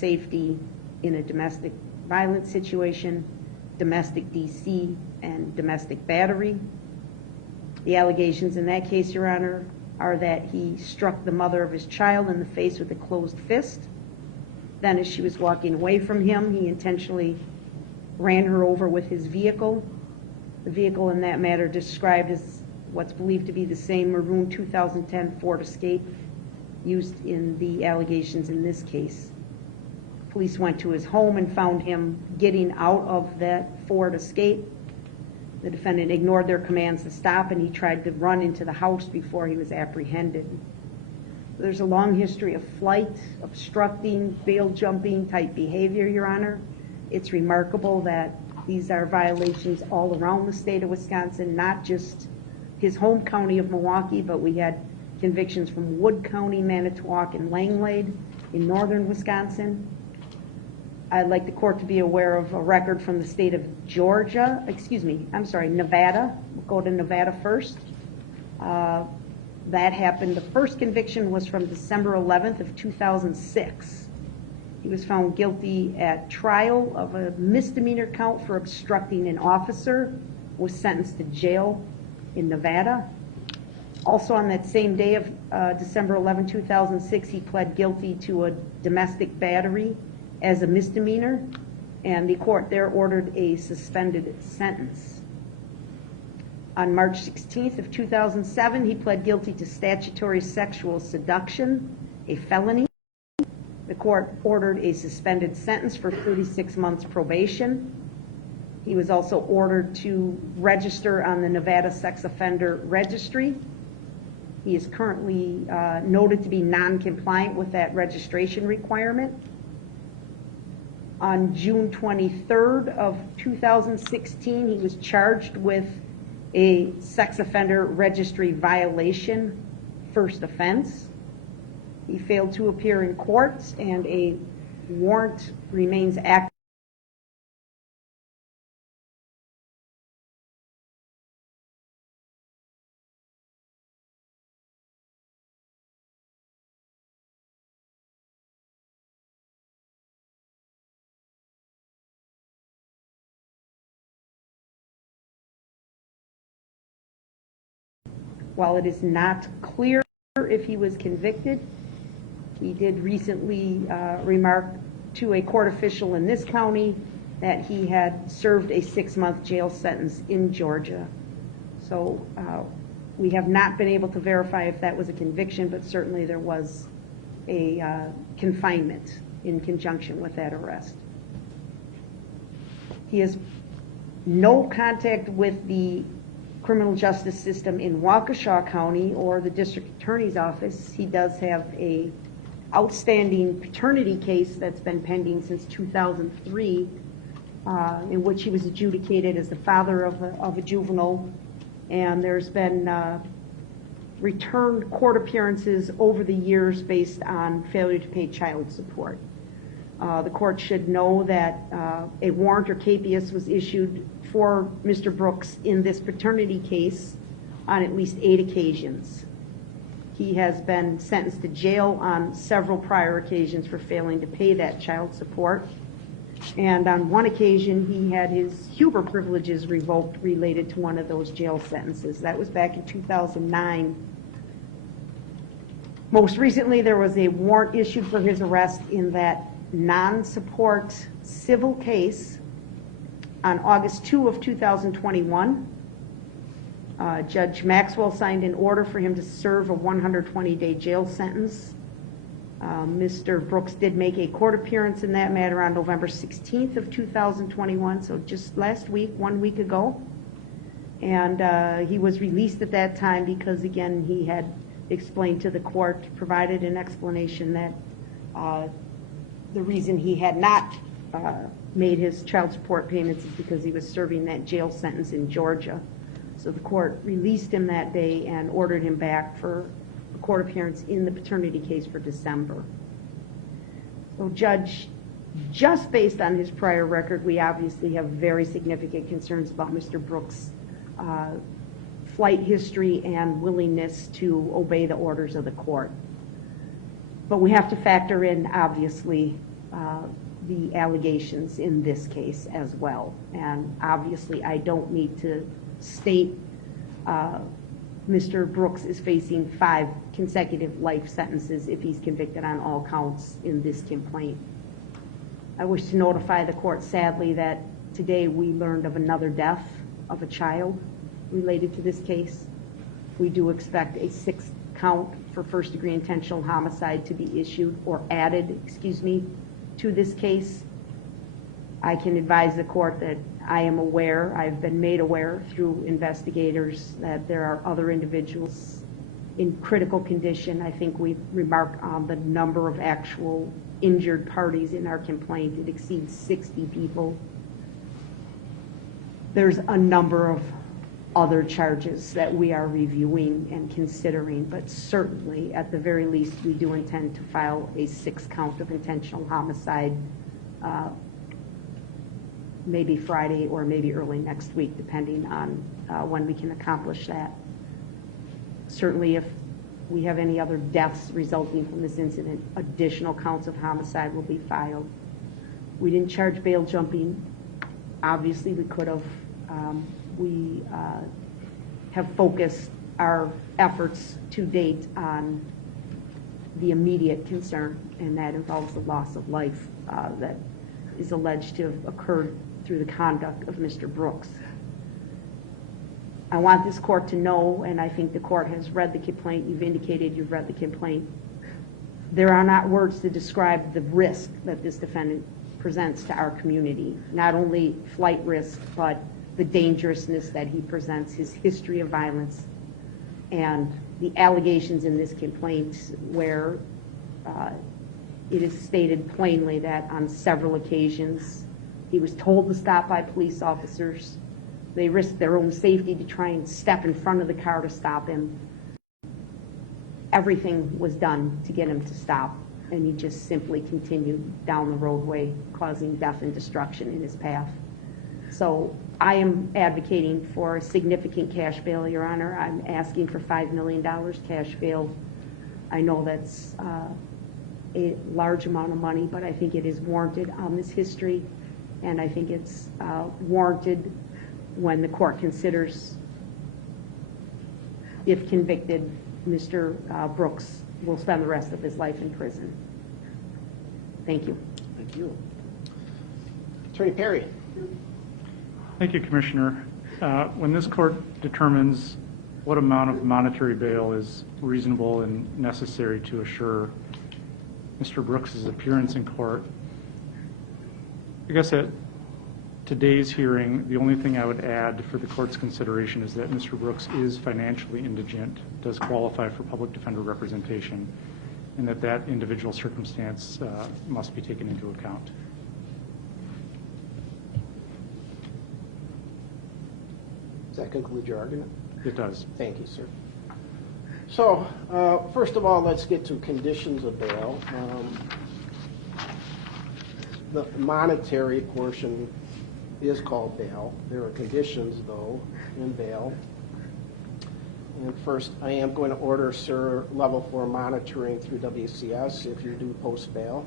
safety in a domestic violence situation, domestic DC, and domestic battery. The allegations in that case, Your Honor, are that he struck the mother of his child in the face with a closed fist. Then as she was walking away from him, he intentionally ran her over with his vehicle. The vehicle in that matter described as what's believed to be the same maroon 2010 Ford Escape used in the allegations in this case. Police went to his home and found him getting out of that Ford Escape. The defendant ignored their commands to stop, and he tried to run into the house before he was apprehended. There's a long history of flight, obstructing, bail jumping type behavior, Your Honor. It's remarkable that these are violations all around the state of Wisconsin, not just his home county of Milwaukee, but we had convictions from Wood County, Manitowoc, and Langlade in northern Wisconsin. I'd like the court to be aware of a record from the state of Nevada. We'll go to Nevada first. That happened, the first conviction was from December 11th of 2006. He was found guilty at trial of a misdemeanor count for obstructing an officer, was sentenced to jail in Nevada. Also on that same day of December 11, 2006, he pled guilty to a domestic battery as a misdemeanor, and the court there ordered a suspended sentence. On March 16th of 2007, he pled guilty to statutory sexual seduction, a felony. The court ordered a suspended sentence for 36 months probation. He was also ordered to register on the Nevada Sex Offender Registry. He is currently noted to be non-compliant with that registration requirement. On June 23rd of 2016, he was charged with a sex offender registry violation, first offense. He failed to appear in court, and a warrant remains active. While it is not clear if he was convicted, he did recently remark to a court official in this county that he had served a 6-month jail sentence in Georgia. So we have not been able to verify if that was a conviction, but certainly there was a confinement in conjunction with that arrest. He has no contact with the criminal justice system in Waukesha County or the district attorney's office. He does have a outstanding paternity case that's been pending since 2003, in which he was adjudicated as the father of a juvenile, and there's been returned court appearances over the years based on failure to pay child support. The court should know that a warrant or capias was issued for Mr. Brooks in this paternity case on at least 8 occasions. He has been sentenced to jail on several prior occasions for failing to pay that child support. And on one occasion, he had his Huber privileges revoked related to one of those jail sentences. That was back in 2009. Most recently, there was a warrant issued for his arrest in that non-support civil case on August 2 of 2021. Judge Maxwell signed an order for him to serve a 120-day jail sentence. Mr. Brooks did make a court appearance in that matter on November 16th of 2021, so just last week, 1 week ago. And he was released at that time because, again, he had explained to the court, provided an explanation that the reason he had not made his child support payments is because he was serving that jail sentence in Georgia. So the court released him that day and ordered him back for a court appearance in the paternity case for December. So Judge, just based on his prior record, we obviously have very significant concerns about Mr. Brooks' flight history and willingness to obey the orders of the court. But we have to factor in, obviously, the allegations in this case as well. And obviously, I don't need to state Mr. Brooks is facing 5 consecutive life sentences if he's convicted on all counts in this complaint. I wish to notify the court, sadly, that today we learned of another death of a child related to this case. We do expect a 6th count for first-degree intentional homicide to be issued or added, to this case. I can advise the court that I am aware, I've been made aware through investigators that there are other individuals in critical condition. I think we remark on the number of actual injured parties in our complaint. It exceeds 60 people. There's a number of other charges that we are reviewing and considering, but certainly, at the very least, we do intend to file a 6th count of intentional homicide maybe Friday or maybe early next week, depending on when we can accomplish that. Certainly, if we have any other deaths resulting from this incident, additional counts of homicide will be filed. We didn't charge bail jumping. Obviously, we could have. We have focused our efforts to date on the immediate concern, and that involves the loss of life that is alleged to have occurred through the conduct of Mr. Brooks. I want this court to know, and I think the court has read the complaint, you've indicated you've read the complaint, there are not words to describe the risk that this defendant presents to our community. Not only flight risk, but the dangerousness that he presents, his history of violence, and the allegations in this complaint where it is stated plainly that on several occasions he was told to stop by police officers. They risked their own safety to try and step in front of the car to stop him. Everything was done to get him to stop, and he just simply continued down the roadway, causing death and destruction in his path. So I am advocating for a significant cash bail, Your Honor. I'm asking for $5 million cash bail. I know that's a large amount of money, but I think it is warranted on this history, and I think it's warranted when the court considers, if convicted, Mr. Brooks will spend the rest of his life in prison. Thank you. Thank you. Attorney Perry. Thank you, Commissioner. When this court determines what amount of monetary bail is reasonable and necessary to assure Mr. Brooks' appearance in court, I guess at today's hearing, the only thing I would add for the court's consideration is that Mr. Brooks is financially indigent, does qualify for public defender representation, and that individual circumstance must be taken into account. Does that conclude your argument? It does. Thank you, sir. So, first of all, let's get to conditions of bail. The monetary portion is called bail. There are conditions, though, in bail. And first, I am going to order, sir, level 4 monitoring through WCS if you do post bail.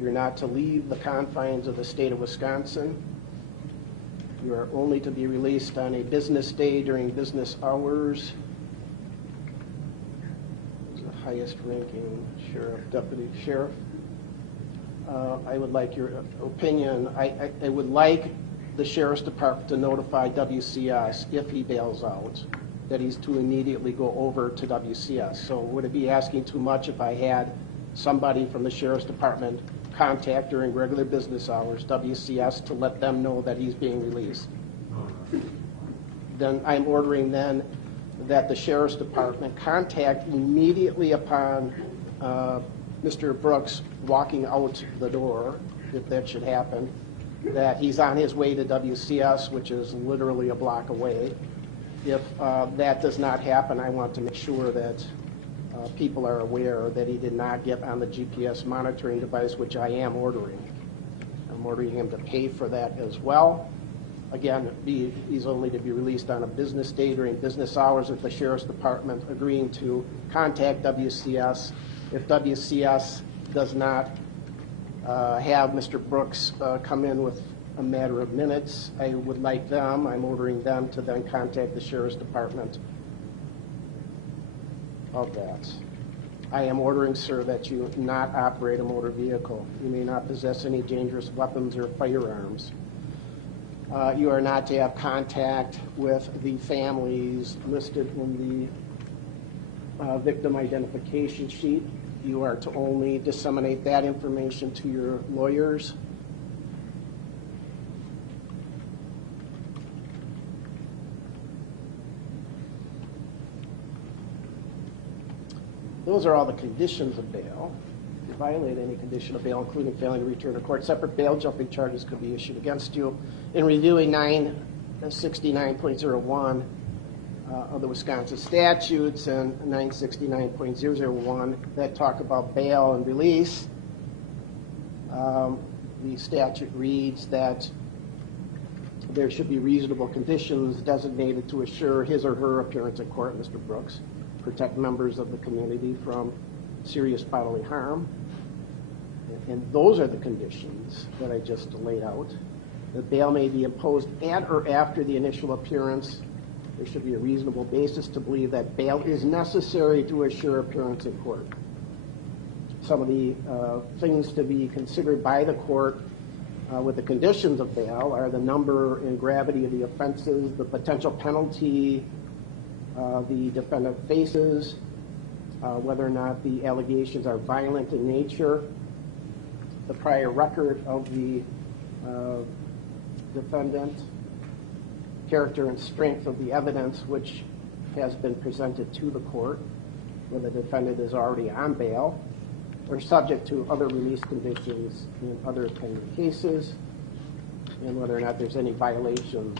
You're not to leave the confines of the state of Wisconsin. You are only to be released on a business day during business hours. The highest ranking sheriff, deputy sheriff. I would like your opinion. I would like the sheriff's department to notify WCS if he bails out that he's to immediately go over to WCS. So would it be asking too much if I had somebody from the sheriff's department contact during regular business hours WCS to let them know that he's being released? Then I'm ordering then that the sheriff's department contact immediately upon Mr. Brooks walking out the door, if that should happen, that he's on his way to WCS, which is literally a block away. If that does not happen, I want to make sure that people are aware that he did not get on the GPS monitoring device, which I am ordering. I'm ordering him to pay for that as well. Again, he's only to be released on a business day during business hours with the sheriff's department agreeing to contact WCS. If WCS does not have Mr. Brooks come in with a matter of minutes. I would like them, I'm ordering them to then contact the Sheriff's Department of that. I am ordering, sir, that you not operate a motor vehicle. You may not possess any dangerous weapons or firearms. You are not to have contact with the families listed in the victim identification sheet. You are to only disseminate that information to your lawyers. Those are all the conditions of bail. If you violate any condition of bail, including failing to return to court, separate bail jumping charges could be issued against you. In reviewing 969.01 of the Wisconsin statutes and 969.001 that talk about bail and release, the statute reads that there should be reasonable conditions designated to assure his or her appearance in court, Mr. Brooks, protect members of the community from serious bodily harm. And those are the conditions that I just laid out. That bail may be imposed at or after the initial appearance. There should be a reasonable basis to believe that bail is necessary to assure appearance in court. Some of the things to be considered by the court with the conditions of bail are the number and gravity of the offenses, the potential penalty the defendant faces, whether or not the allegations are violent in nature, the prior record of the defendant, character and strength of the evidence which has been presented to the court, whether the defendant is already on bail or subject to other release conditions in other pending cases, and whether or not there's any violations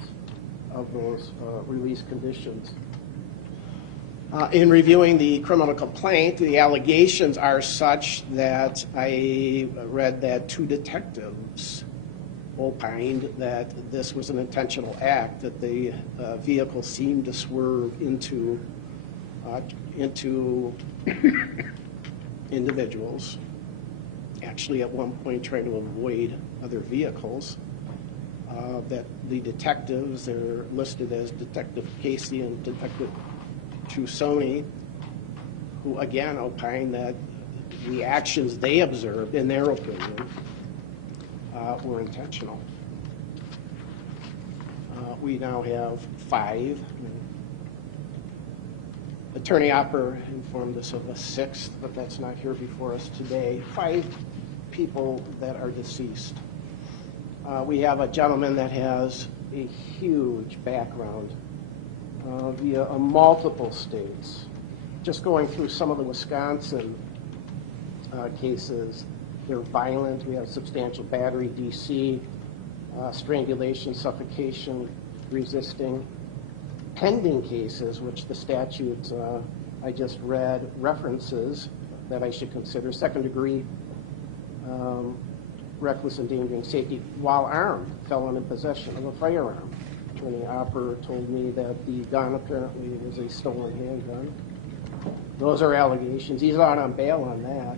of those release conditions. In reviewing the criminal complaint, the allegations are such that I read that 2 detectives opined that this was an intentional act, that the vehicle seemed to swerve into individuals, actually at one point trying to avoid other vehicles, that the detectives, they're listed as Detective Casey and Detective Trusoni, who again opined that the actions they observed, in their opinion, were intentional. We now have 5. Attorney Opper informed us of a 6th, but that's not here before us today. 5 people that are deceased. We have a gentleman that has a huge background via multiple states. Just going through some of the Wisconsin cases, they're violent. We have substantial battery, DC, strangulation, suffocation, resisting. Pending cases, which the statute I just read references that I should consider: second degree, reckless endangering safety while armed, felon in possession of a firearm. Attorney Opper told me that the gun apparently was a stolen handgun. Those are allegations. He's out on bail on that.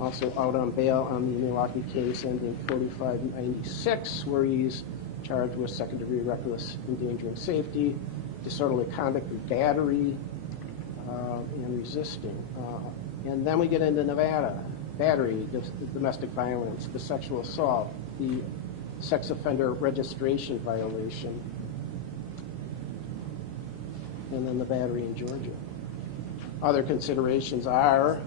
Also out on bail on the Milwaukee case ending 4596, where he's charged with second-degree reckless endangering safety, disorderly conduct and battery, and resisting. And then we get into Nevada: battery, domestic violence, the sexual assault, the sex offender registration violation, and then the battery in Georgia. Other considerations are,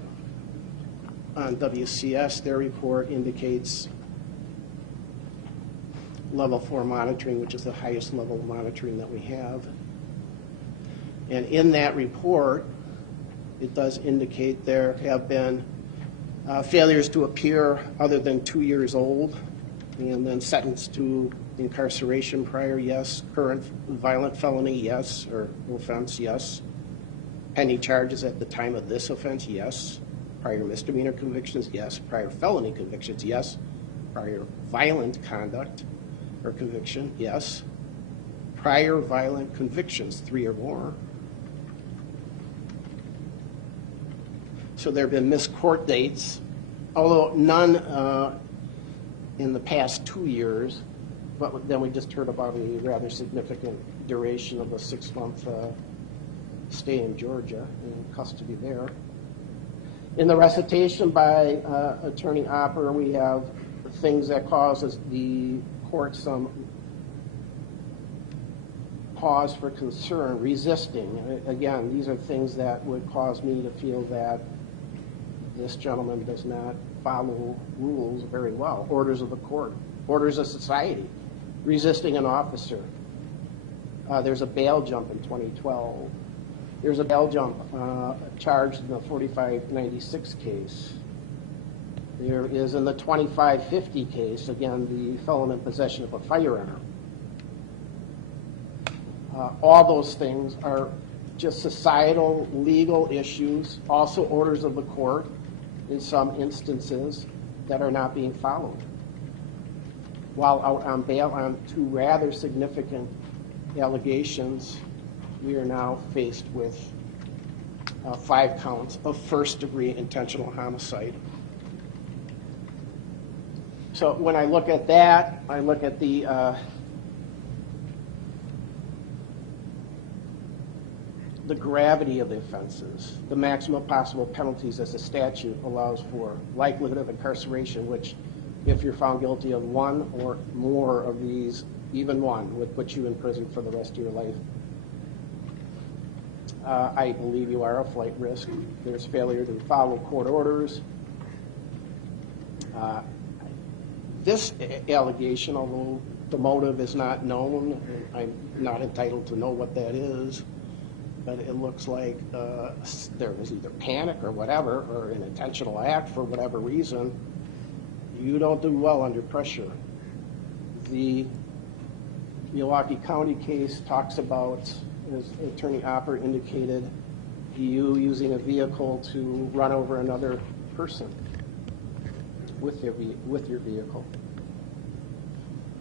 on WCS, their report indicates level 4 monitoring, which is the highest level of monitoring that we have. And in that report, it does indicate there have been failures to appear other than 2 years old, and then sentenced to incarceration prior, yes. Current violent felony, yes. Or offense, yes. Pending charges at the time of this offense, yes. Prior misdemeanor convictions, yes. Prior felony convictions, yes. Prior violent conduct or conviction, yes. Prior violent convictions, 3 or more. So there have been missed court dates although none in the past 2 years, but then we just heard about a rather significant duration of a 6-month stay in Georgia, in custody there. In the recitation by Attorney Opper, we have things that causes the court some pause for concern, resisting. Again, these are things that would cause me to feel that this gentleman does not follow rules very well. Orders of the court, orders of society, resisting an officer. There's a bail jump in 2012. There's a bail jump charged in the 4596 case. There is in the 2550 case, again, the felon in possession of a firearm. All those things are just societal, legal issues, also orders of the court in some instances that are not being followed. While out on bail on 2 rather significant allegations, we are now faced with 5 counts of first-degree intentional homicide. So when I look at that, I look at the gravity of the offenses, the maximum possible penalties as the statute allows for, likelihood of incarceration, which if you're found guilty of 1 or more of these, even 1, would put you in prison for the rest of your life. I believe you are a flight risk. There's failure to follow court orders. This allegation, although the motive is not known, I'm not entitled to know what that is, but it looks like there was either panic or whatever, or an intentional act for whatever reason. You don't do well under pressure. The Milwaukee County case talks about, as Attorney Opper indicated, you using a vehicle to run over another person with your vehicle.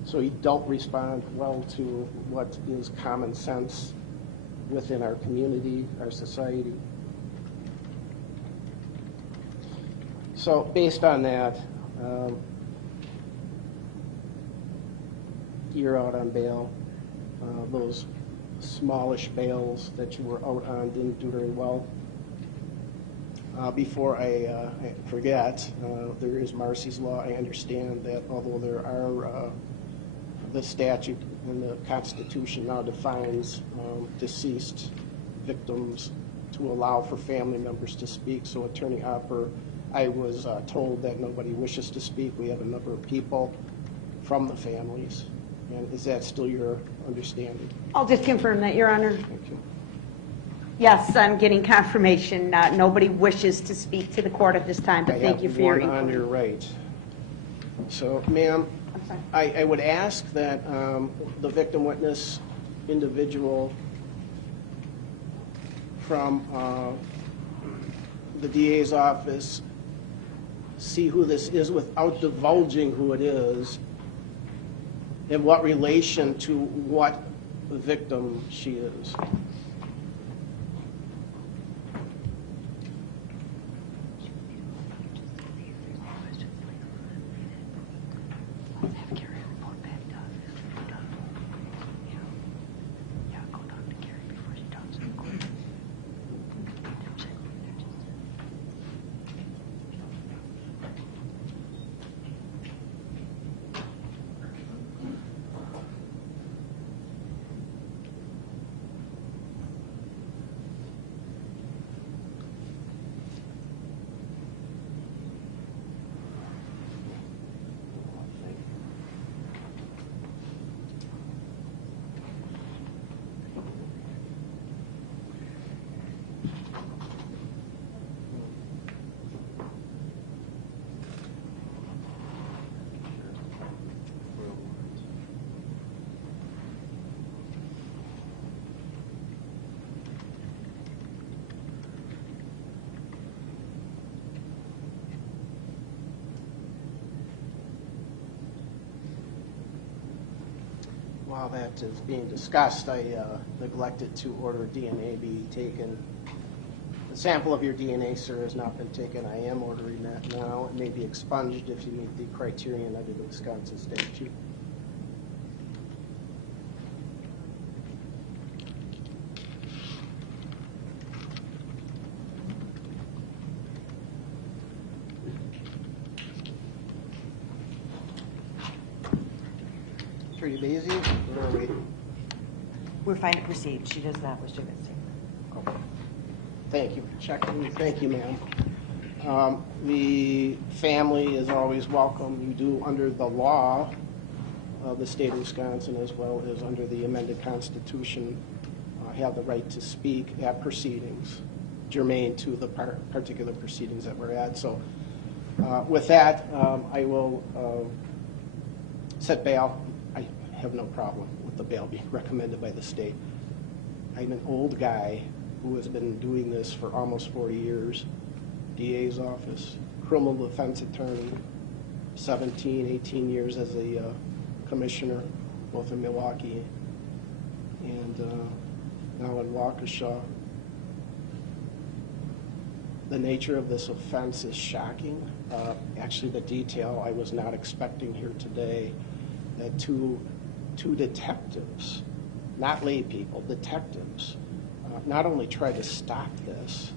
So you don't respond well to what is common sense within our community, our society. So based on that, you're out on bail. Those smallish bails that you were out on didn't do very well. Before I forget, there is Marcy's Law. I understand that although there are, the statute and the Constitution now defines deceased victims to allow for family members to speak. So Attorney Opper, I was told that nobody wishes to speak. We have a number of people from the families. And is that still your understanding? I'll just confirm that, Your Honor. Thank you. Yes, I'm getting confirmation. Nobody wishes to speak to the court at this time, but thank you for your I have one on inquiry. your right. So, ma'am, I'm sorry. I would ask that the victim witness individual from the DA's office see who this is without divulging who it is and what relation to what victim she is. While that is being discussed, I neglected to order DNA be taken. sample of your DNA, sir, has not been taken. I am ordering that now. It may be expunged if you meet the criterion under the Wisconsin statute. Attorney Basie, where are we? We're fine to proceed. She does not wish to make a statement. Okay. Thank you. Checking. Thank you, ma'am. The family is always welcome. You do, under the law of the state of Wisconsin, as well as under the amended Constitution, have the right to speak at proceedings germane to the particular proceedings that we're at. So with that, I will set bail. I have no problem with the bail being recommended by the state. I'm an old guy who has been doing this for almost 40 years. DA's office, criminal defense attorney, 17, 18 years as a commissioner, both in Milwaukee and now in Waukesha. The nature of this offense is shocking. Actually, the detail I was not expecting here today, that two detectives, not lay people, detectives, not only tried to stop this,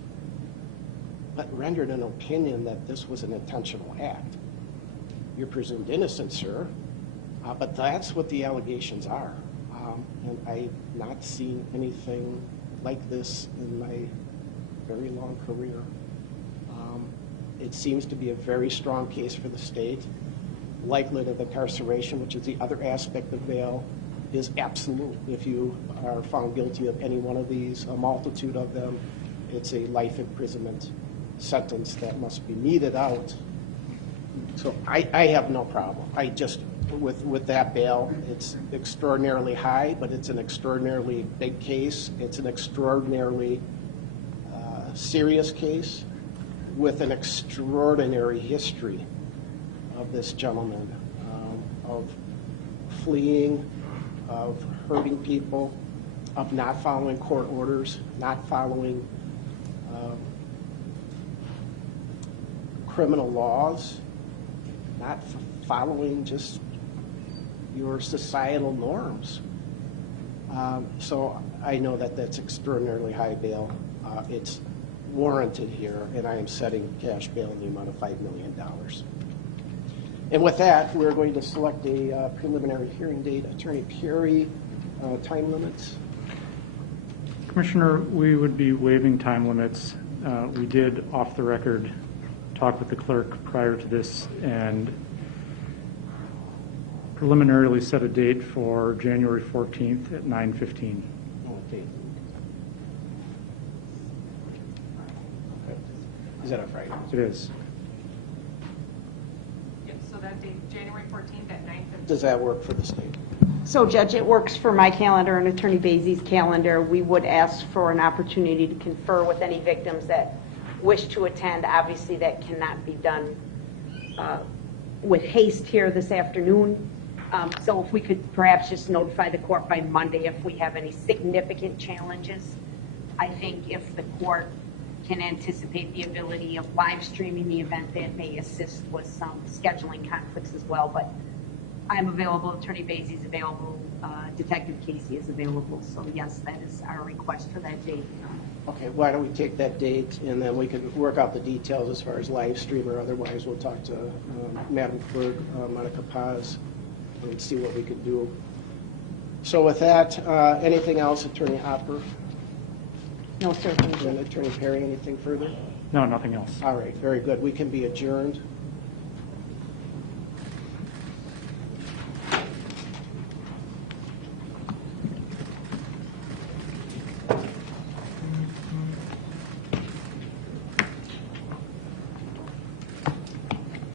but rendered an opinion that this was an intentional act. You're presumed innocent, sir, but that's what the allegations are. And I've not seen anything like this in my very long career. It seems to be a very strong case for the state. Likelihood of incarceration, which is the other aspect of bail, is absolute. If you are found guilty of any one of these, a multitude of them, it's a life imprisonment sentence that must be meted out. So I have no problem. I just, with that bail, it's extraordinarily high, but it's an extraordinarily big case. It's an extraordinarily serious case with an extraordinary history of this gentleman, of fleeing, of hurting people, of not following court orders, not following criminal laws, not following just your societal norms. So I know that that's extraordinarily high bail. It's warranted here, and I am setting cash bail in the amount of $5 million. And with that, we're going to select a preliminary hearing date. Attorney Perry, time limits? Commissioner, we would be waiving time limits. We did, off the record, talk with the clerk prior to this and preliminarily set a date for January 14th at 9:15. Okay. Is that a Friday? It is. Yep, so that date, January 14th at 9:15. Does that work for the state? So, Judge, it works for my calendar and Attorney Basie's calendar. We would ask for an opportunity to confer with any victims that wish to attend. Obviously, that cannot be done with haste here this afternoon. So if we could perhaps just notify the court by Monday if we have any significant challenges. I think if the court can anticipate the ability of live streaming the event, that may assist with some scheduling conflicts as well. But I'm available, Attorney Basie's available, Detective Casey is available. So yes, that is our request for that date. Okay, why don't we take that date, and then we can work out the details as far as live stream or otherwise. We'll talk to Madam Clerk, Monica Paz, and see what we can do. So with that, anything else, Attorney Hopper? No, sir. Thank you. And Attorney Perry, anything further? No, nothing else. All right, very good. We can be adjourned.